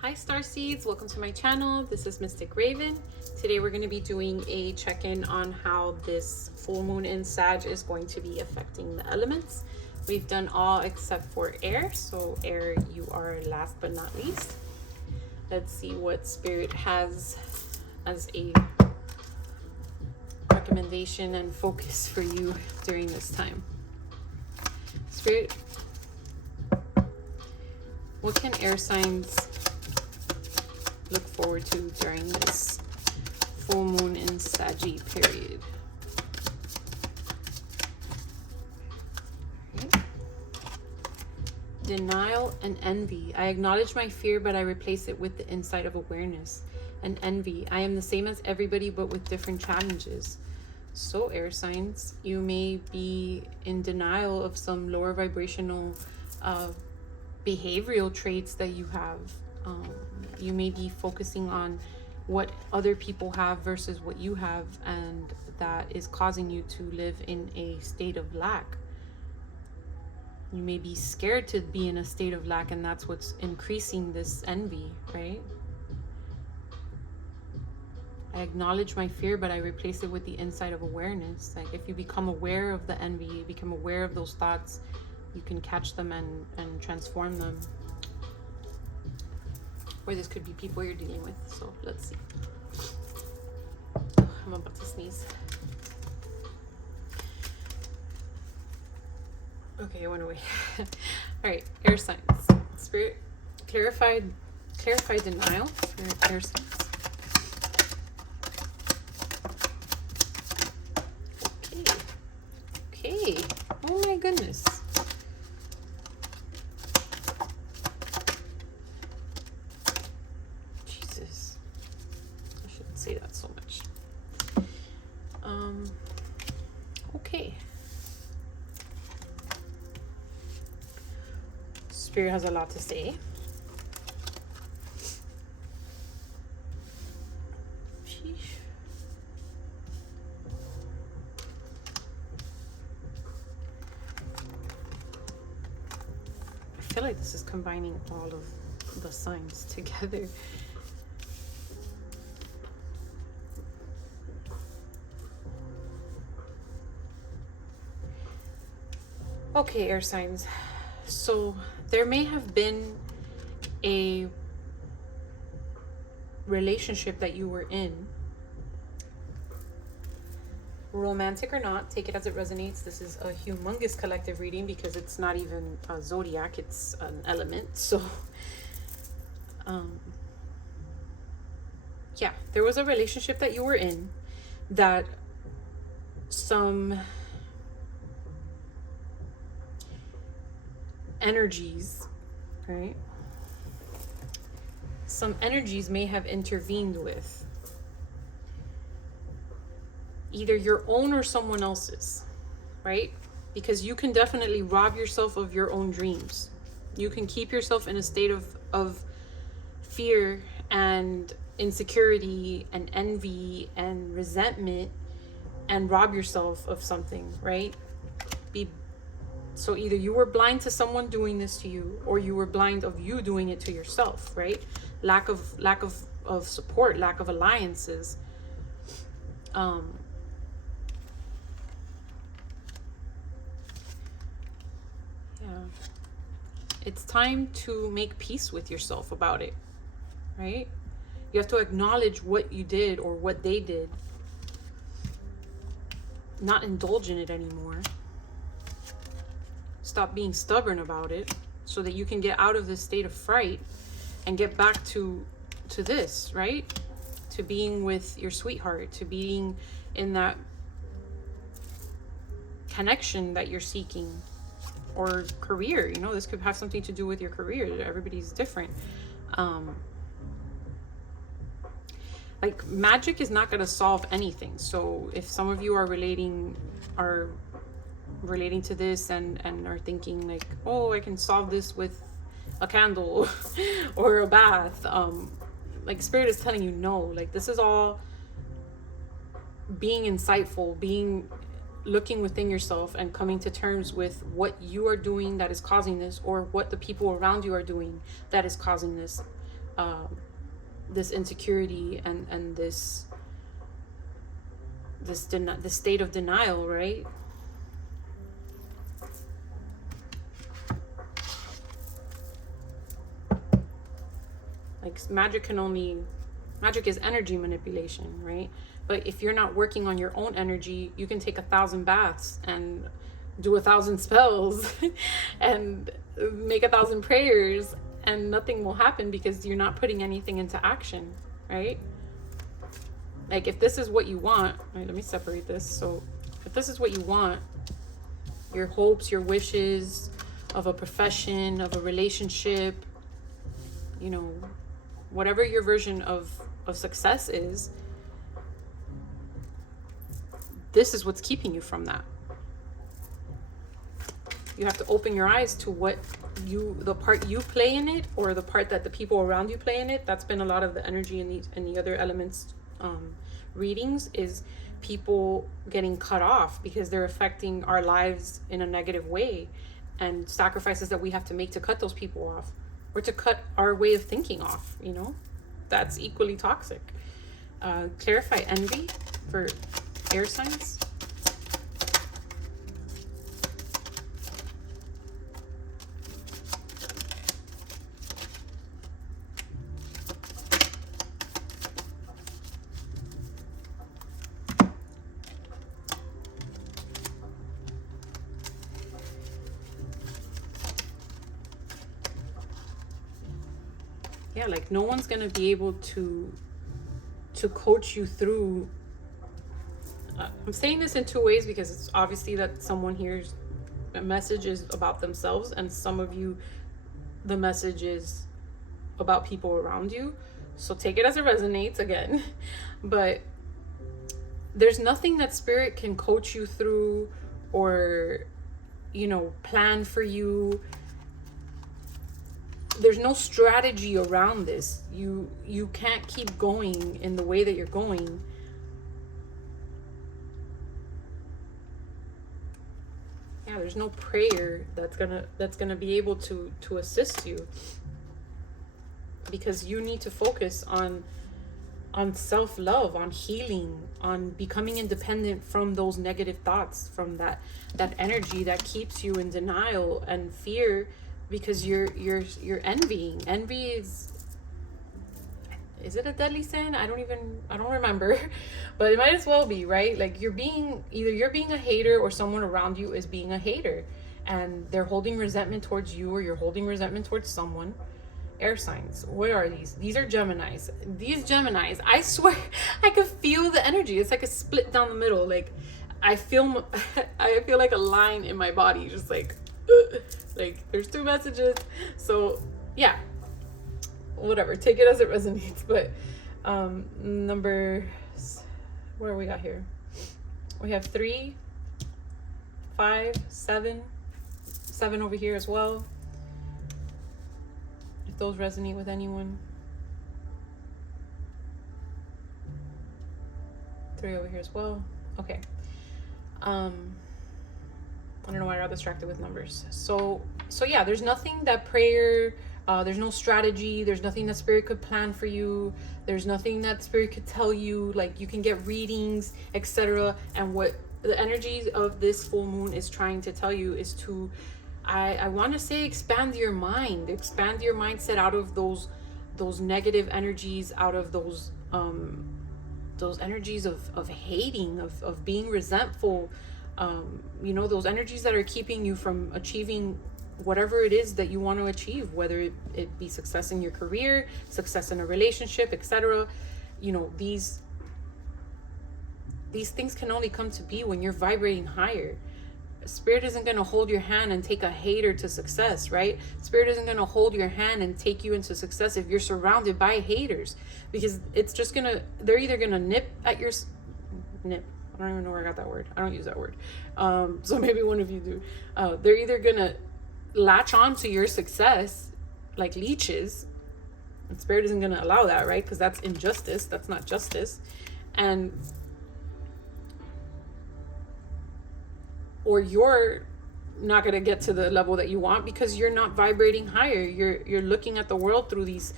Hi Star Seeds, welcome to my channel. This is Mystic Raven. Today we're going to be doing a check-in on how this full moon in Sag is going to be affecting the elements. We've done all except for air, so air, you are last but not least. Let's see what Spirit has as a recommendation and focus for you during this time. Spirit, what can air signs look forward to during this full moon in Saggy period? Okay. Denial and envy. I acknowledge my fear, but I replace it with the insight of awareness. And envy. I am the same as everybody, but with different challenges. So air signs, you may be in denial of some lower vibrational behavioral traits that you have. You may be focusing on what other people have versus what you have, and that is causing you to live in a state of lack. You may be scared to be in a state of lack, and that's what's increasing this envy, right? I acknowledge my fear, but I replace it with the insight of awareness. Like if you become aware of the envy, you become aware of those thoughts, you can catch them and transform them. Or this could be people you're dealing with. So let's see. I'm about to sneeze. Okay, it went away. All right, air signs. Spirit, clarify denial for air signs. Okay. Oh my goodness. Say that so much. Okay. Spirit has a lot to say. Sheesh. I feel like this is combining all of the signs together. Okay, air signs. So there may have been a relationship that you were in, romantic or not, take it as it resonates. This is a humongous collective reading because it's not even a zodiac, it's an element. So yeah, there was a relationship that you were in that some energies, right? Some energies may have intervened with either your own or someone else's, right? Because you can definitely rob yourself of your own dreams. You can keep yourself in a state of fear and insecurity and envy and resentment and rob yourself of something, right? So either you were blind to someone doing this to you, or you were blind of you doing it to yourself, right? Lack of support, lack of alliances. Yeah. It's time to make peace with yourself about it, right? You have to acknowledge what you did or what they did. Not indulge in it anymore. Stop being stubborn about it so that you can get out of this state of fright and get back to this, right? To being with your sweetheart, to being in that connection that you're seeking, or career. You know, this could have something to do with your career. Everybody's different. Like magic is not going to solve anything. So if some of you are relating to this and are thinking like, oh, I can solve this with a candle or a bath, like Spirit is telling you no. Like this is all being insightful, looking within yourself and coming to terms with what you are doing that is causing this, or what the people around you are doing that is causing this. this insecurity and this state of denial, right? Like magic is energy manipulation, right? But if you're not working on your own energy, you can take 1,000 baths and do 1,000 spells and make 1,000 prayers, and nothing will happen because you're not putting anything into action, right? Like if this is what you want, right, let me separate this. So if this is what you want, your hopes, your wishes of a profession, of a relationship, you know, whatever your version of success is, this is what's keeping you from that. You have to open your eyes to what the part you play in it, or the part that the people around you play in it. That's been a lot of the energy in the other elements readings, is people getting cut off because they're affecting our lives in a negative way, and sacrifices that we have to make to cut those people off, or to cut our way of thinking off, you know. That's equally toxic. Clarify envy for air signs. Yeah, like no one's gonna be able to coach you through. I'm saying this in two ways because it's obviously that someone hears a message is about themselves, and some of you, the message is about people around you. So take it as it resonates again. But there's nothing that spirit can coach you through, or, you know, plan for you. There's no strategy around this. You can't keep going in the way that you're going. Yeah, there's no prayer that's gonna be able to assist you, because you need to focus on self-love, on healing, on becoming independent from those negative thoughts, from that energy that keeps you in denial and fear, because you're envying. Envy is it a deadly sin? I don't remember, but it might as well be, right? Like you're being a hater, or someone around you is being a hater, and they're holding resentment towards you, or you're holding resentment towards someone. Air signs, what are these? These are Geminis. These Geminis, I swear, I could feel the energy. It's like a split down the middle. Like I feel like a line in my body, just like there's two messages. So yeah, whatever, take it as it resonates. But number, what do we got here? We have 3, 5, 7 over here as well, if those resonate with anyone. 3 over here as well. Okay. I don't know why I got distracted with numbers. So yeah, there's nothing that prayer, there's no strategy, there's nothing that spirit could plan for you, there's nothing that spirit could tell you. Like you can get readings, etc. And what the energies of this full moon is trying to tell you is to, I want to say, expand your mindset out of those negative energies, out of those energies of hating, of being resentful, you know, those energies that are keeping you from achieving whatever it is that you want to achieve, whether it be success in your career, success in a relationship, etc. You know, these things can only come to be when you're vibrating higher. Spirit isn't going to hold your hand and take a hater to success, right? Spirit isn't going to hold your hand and take you into success if you're surrounded by haters, because it's just they're either going to nip at your nip. I don't even know where I got that word. I don't use that word. So maybe one of you do. They're either going to latch on to your success like leeches, and spirit isn't going to allow that, right? Because that's injustice. That's not justice. Or you're not going to get to the level that you want because you're not vibrating higher. You're looking at the world through these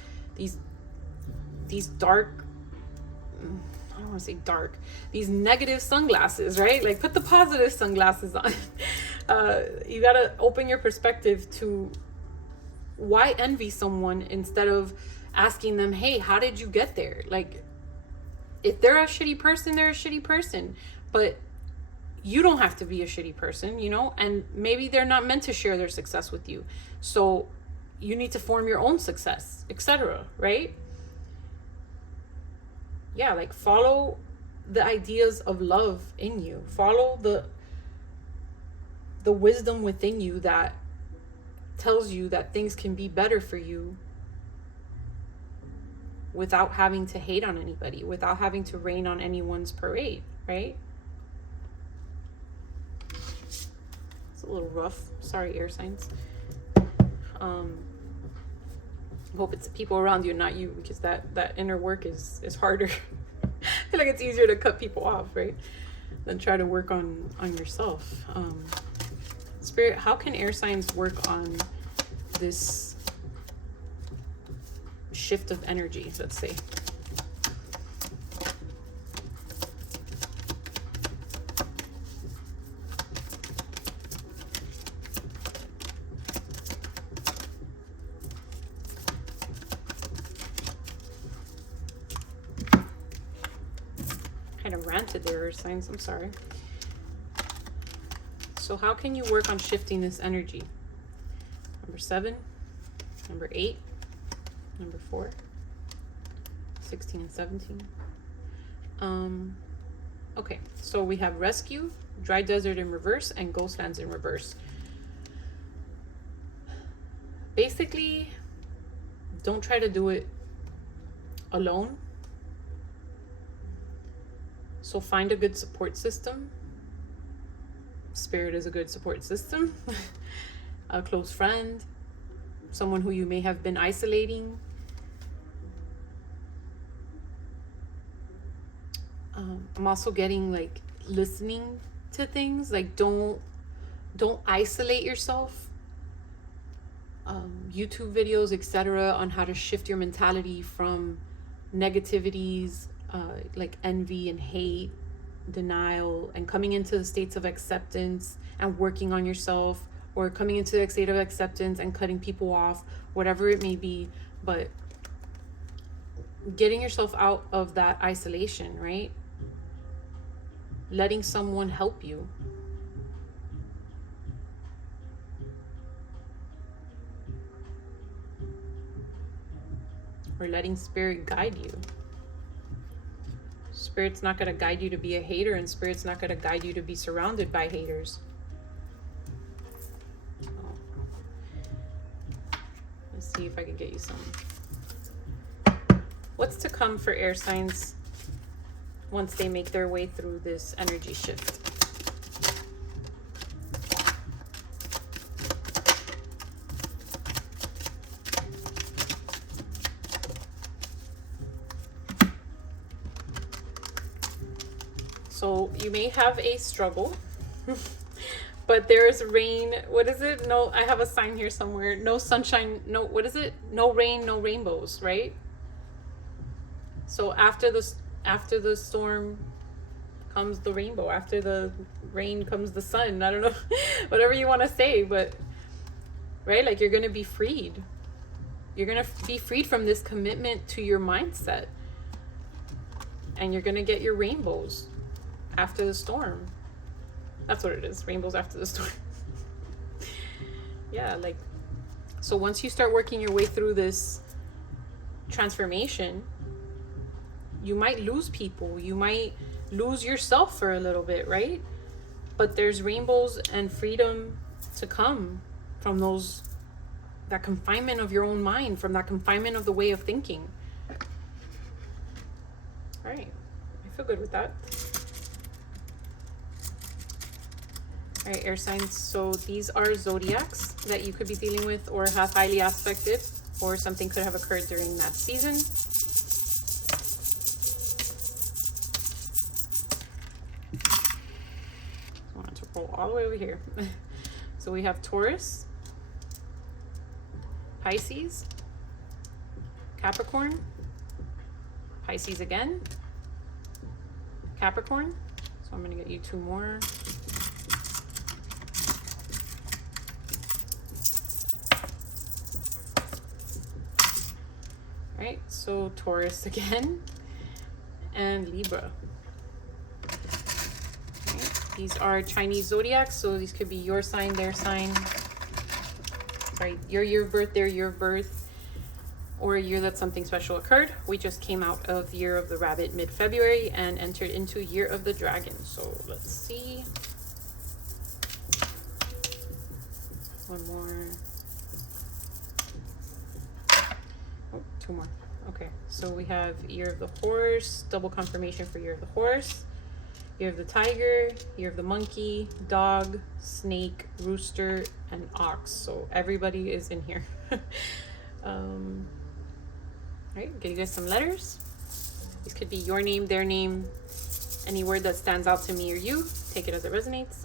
these dark, I don't want to say dark, these negative sunglasses, right? Like, put the positive sunglasses on. You got to open your perspective to why envy someone instead of asking them, hey, how did you get there? Like, if they're a shitty person, they're a shitty person. But you don't have to be a shitty person, you know? And maybe they're not meant to share their success with you. So you need to form your own success, etc., right? Yeah, like, follow the ideas of love in you. Follow the wisdom within you that tells you that things can be better for you without having to hate on anybody, without having to rain on anyone's parade, right? It's a little rough. Sorry, air signs. Hope it's the people around you, not you, because that inner work is harder. I feel like it's easier to cut people off, right, than try to work on yourself. Spirit, how can air signs work on this shift of energy, let's say? Kind of ranted there, air signs, I'm sorry. So how can you work on shifting this energy? Number 7, number 8, number 4, 16 and 17. Okay, so we have rescue, dry desert in reverse, and ghostlands in reverse. Basically, don't try to do it alone. So find a good support system. Spirit is a good support system. A close friend, someone who you may have been isolating. I'm also getting, like, listening to things. Like, don't isolate yourself. YouTube videos, etc., on how to shift your mentality from negativities, like envy and hate, denial, and coming into the states of acceptance and working on yourself, or coming into the state of acceptance and cutting people off, whatever it may be. But getting yourself out of that isolation, right? Letting someone help you. Or letting spirit guide you. Spirit's not going to guide you to be a hater, and spirit's not going to guide you to be surrounded by haters. Let's see if I can get you some. What's to come for air signs once they make their way through this energy shift? So you may have a struggle, but there's rain. What is it? No, I have a sign here somewhere. No sunshine. No, what is it? No rain, no rainbows, right? So after the storm comes the rainbow. After the rain comes the sun. I don't know, whatever you want to say, but right? Like, you're going to be freed. You're going to be freed from this commitment to your mindset. And you're going to get your rainbows after the storm. That's what it is. Rainbows after the storm. Yeah, like, so once you start working your way through this transformation, you might lose people. You might lose yourself for a little bit, right? But there's rainbows and freedom to come from that confinement of your own mind, from that confinement of the way of thinking. All right. I feel good with that. All right, air signs. So these are zodiacs that you could be dealing with or have highly aspected, or something could have occurred during that season. I want to roll all the way over here. So we have Taurus, Pisces, Capricorn, Pisces again. Capricorn. So I'm going to get you 2 more. All right, so Taurus again. And Libra. Right. These are Chinese zodiacs, so these could be your sign, their sign. Right, your year of birth, their year of birth, or a year that something special occurred. We just came out of Year of the Rabbit mid-February and entered into Year of the Dragon. So let's see. One more. Oh, 2 more. Okay, so we have Year of the Horse, double confirmation for Year of the Horse, Year of the Tiger, Year of the Monkey, Dog, Snake, Rooster, and Ox. So everybody is in here. Right, give you guys some letters. These could be your name, their name, any word that stands out to me or you. Take it as it resonates.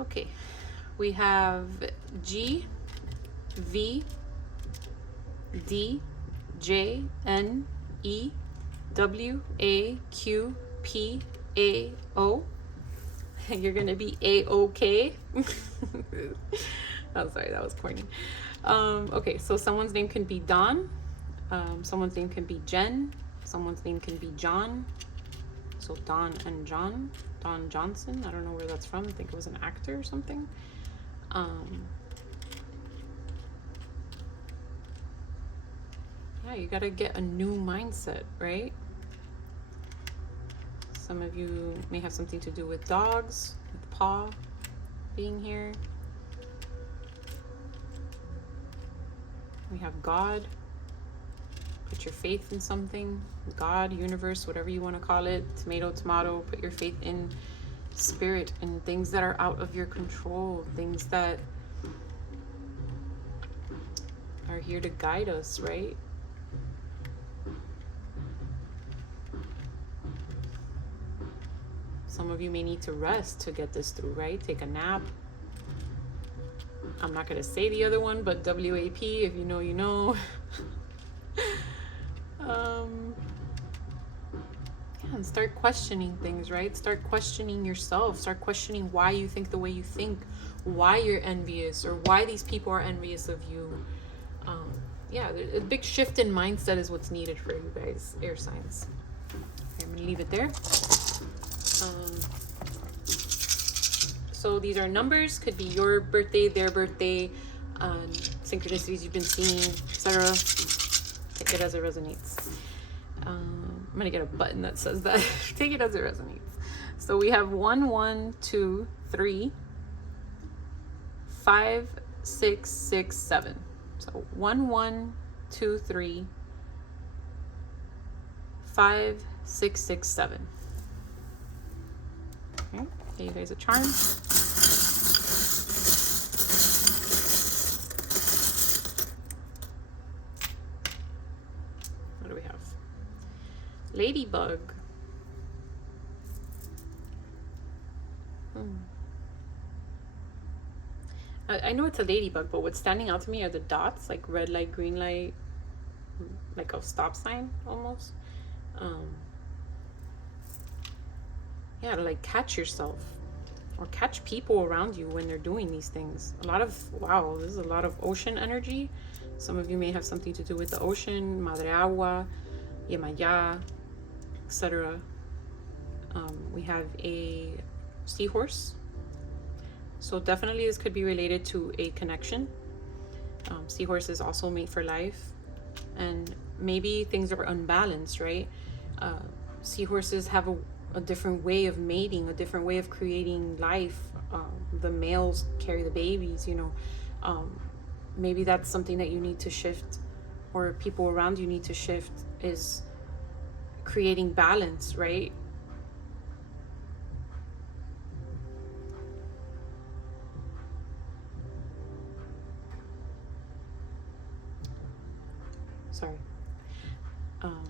Okay, we have G, V, D, J, N, E, W, A, Q, P, A, O. You're gonna be A-OK. Oh, sorry, that was corny. Okay, so someone's name can be Don. Someone's name can be Jen. Someone's name can be John. So Don and John. Don Johnson. I don't know where that's from. I think it was an actor or something. Yeah, you gotta get a new mindset, right? Some of you may have something to do with dogs, with paw being here. We have God. Put your faith in something. God, universe, whatever you want to call it. Tomato, tomato. Put your faith in spirit and things that are out of your control. Things that are here to guide us, right? Some of you may need to rest to get this through, right? Take a nap. I'm not going to say the other one, but WAP, if you know, you know. And start questioning things, right? Start questioning yourself. Start questioning why you think the way you think, why you're envious, or why these people are envious of you. Yeah, a big shift in mindset is what's needed for you guys, air signs. Okay, I'm going to leave it there. So these are numbers, could be your birthday, their birthday, synchronicities you've been seeing, etc. Take it as it resonates. I'm gonna get a button that says that. Take it as it resonates. So we have 1, 1, 2, 3, 5, 6, 6, 7. So 1, 1, 2, 3, 5, 6, 6, 7. Okay, give you guys a charm. What do we have? Ladybug. I know it's a ladybug, but what's standing out to me are the dots, like red light, green light, like a stop sign almost. Yeah, to like catch yourself or catch people around you when they're doing these things. A lot of, wow, this is a lot of ocean energy. Some of you may have something to do with the ocean, Madre Agua, Yemaya, etc. We have a seahorse. So definitely this could be related to a connection. Seahorse is also made for life. And maybe things are unbalanced, right? Seahorses have a different way of mating, a different way of creating life. The males carry the babies, you know. Maybe that's something that you need to shift, or people around you need to shift, is creating balance, right? Sorry.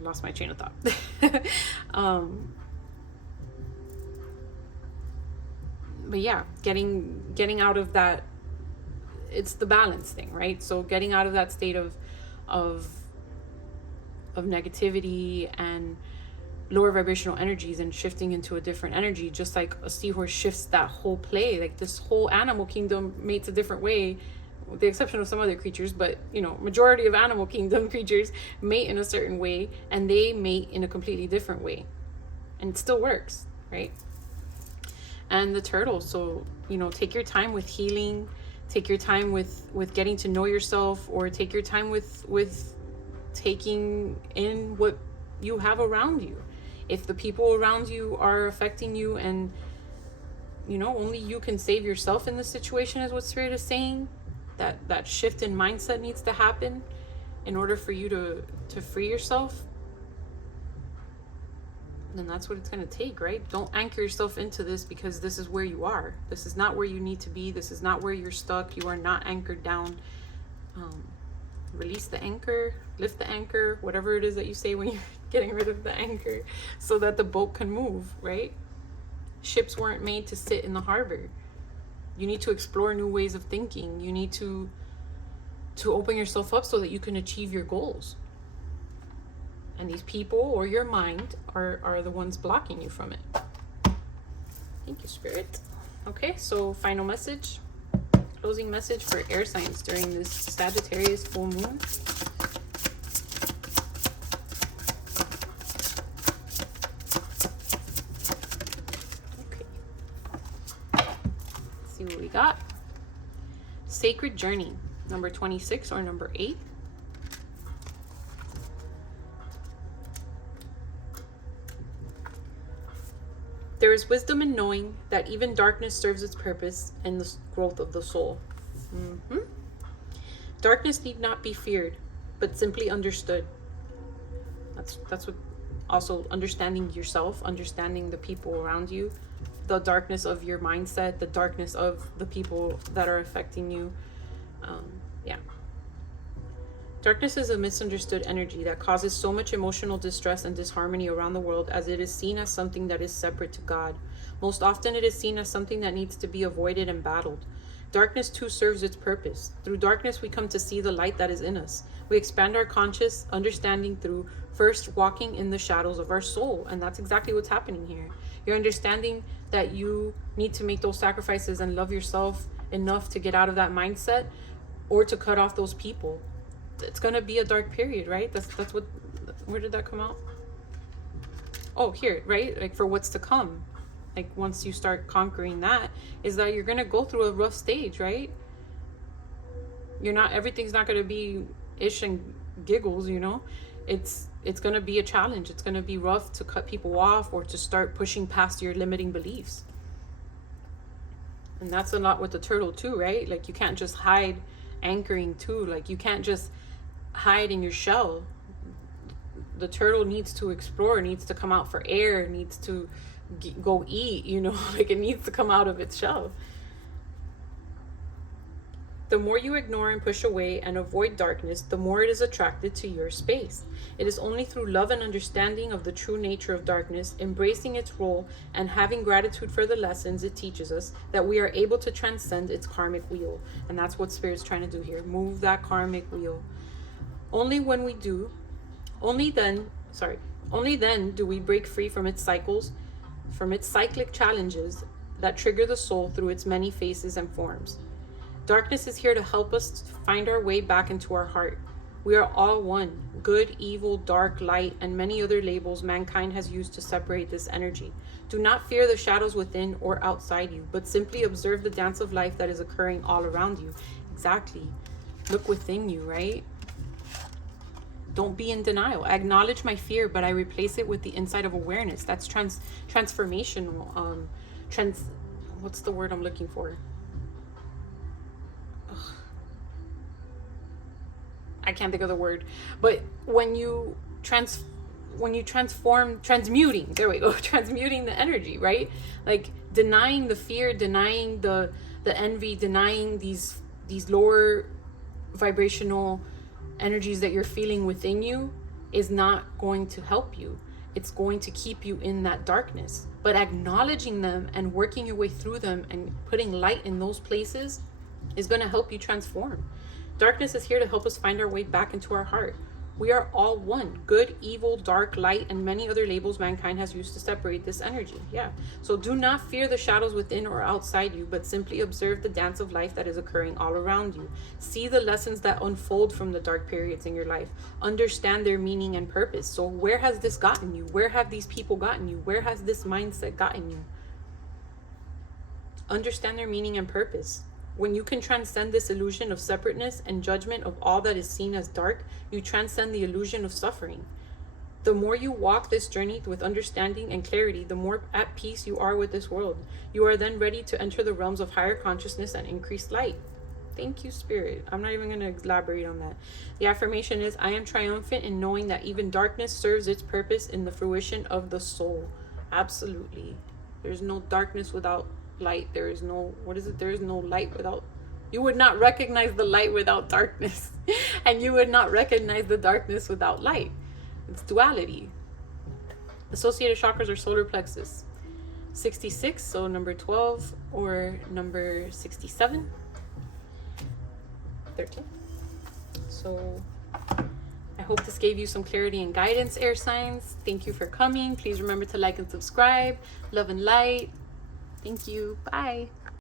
Lost my train of thought. but yeah, getting out of that, it's the balance thing, right? So getting out of that state of negativity and lower vibrational energies and shifting into a different energy, just like a seahorse shifts that whole play. Like this whole animal kingdom mates a different way, with the exception of some other creatures, but majority of animal kingdom creatures mate in a certain way, and they mate in a completely different way, and it still works, right? And the turtle, so take your time with healing, take your time with getting to know yourself, or take your time with taking in what you have around you. If the people around you are affecting you, and only you can save yourself in this situation, is what Spirit is saying, that shift in mindset needs to happen in order for you to free yourself, then that's what it's going to take, right? Don't anchor yourself into this, because this is where you are. This is not where you need to be. This is not where you're stuck. You are not anchored down. Release the anchor, lift the anchor, whatever it is that you say when you're getting rid of the anchor, so that the boat can move, right? Ships weren't made to sit in the harbor. You need to explore new ways of thinking. You need to open yourself up so that you can achieve your goals. And these people or your mind are the ones blocking you from it. Thank you, Spirit. Okay, so final message. Closing message for air signs during this Sagittarius full moon. Okay. Let's see what we got. Sacred Journey, number 26 or number 8. There is wisdom in knowing that even darkness serves its purpose in the growth of the soul. Darkness need not be feared, but simply understood. That's what, also understanding yourself, understanding the people around you, the darkness of your mindset, the darkness of the people that are affecting you. Darkness is a misunderstood energy that causes so much emotional distress and disharmony around the world, as it is seen as something that is separate to God. Most often it is seen as something that needs to be avoided and battled. Darkness too serves its purpose. Through darkness we come to see the light that is in us. We expand our conscious understanding through first walking in the shadows of our soul, and that's exactly what's happening here. You're understanding that you need to make those sacrifices and love yourself enough to get out of that mindset, or to cut off those people. It's gonna be a dark period, right? That's what, where did that come out? Oh, here, right? Like, for what's to come. Like, once you start conquering that, is that you're gonna go through a rough stage, right? Everything's not gonna be ish and giggles, It's gonna be a challenge. It's gonna be rough to cut people off, or to start pushing past your limiting beliefs. And that's a lot with the turtle too, right? Like, you can't just hide anchoring too. Like, you can't just hide in your shell. The turtle needs to explore, needs to come out for air, needs to go eat, like, it needs to come out of its shell. The more you ignore and push away and avoid darkness, the more it is attracted to your space. It is only through love and understanding of the true nature of darkness, embracing its role, and having gratitude for the lessons it teaches us, that we are able to transcend its karmic wheel. And that's what Spirit's trying to do here. Move that karmic wheel. Only then do we break free from its cycles, from its cyclic challenges that trigger the soul through its many faces and forms. Darkness is here to help us find our way back into our heart. We are all one. Good, evil, dark, light, and many other labels mankind has used to separate this energy. Do not fear the shadows within or outside you, but simply observe the dance of life that is occurring all around you. Exactly. Look within you, right? Don't be in denial. I acknowledge my fear, but I replace it with the insight of awareness. That's transformational. What's the word I'm looking for? I can't think of the word, but when you transform, transmuting, there we go, transmuting the energy, right? Like, denying the fear, denying the envy, denying these lower vibrational energies that you're feeling within you is not going to help you. it's going to keep you in that darkness. But acknowledging them and working your way through them and putting light in those places is going to help you transform. Darkness is here to help us find our way back into our heart. We are all one. Good, evil, dark, light, and many other labels mankind has used to separate this energy. Yeah. So do not fear the shadows within or outside you, but simply observe the dance of life that is occurring all around you. See the lessons that unfold from the dark periods in your life. Understand their meaning and purpose. So where has this gotten you? Where have these people gotten you? Where has this mindset gotten you? Understand their meaning and purpose. When you can transcend this illusion of separateness and judgment of all that is seen as dark, you transcend the illusion of suffering. The more you walk this journey with understanding and clarity, the more at peace you are with this world. You are then ready to enter the realms of higher consciousness and increased light. Thank you, Spirit. I'm not even going to elaborate on that. The affirmation is, I am triumphant in knowing that even darkness serves its purpose in the fruition of the soul. Absolutely. There's no darkness without light. There is no, what is it? There is no light without, you would not recognize the light without darkness. And you would not recognize the darkness without light. It's duality. Associated chakras are solar plexus 66, so number 12, or number 67, 13. So I hope this gave you some clarity and guidance, air signs. Thank you for coming. Please remember to like and subscribe. Love and light. Thank you. Bye.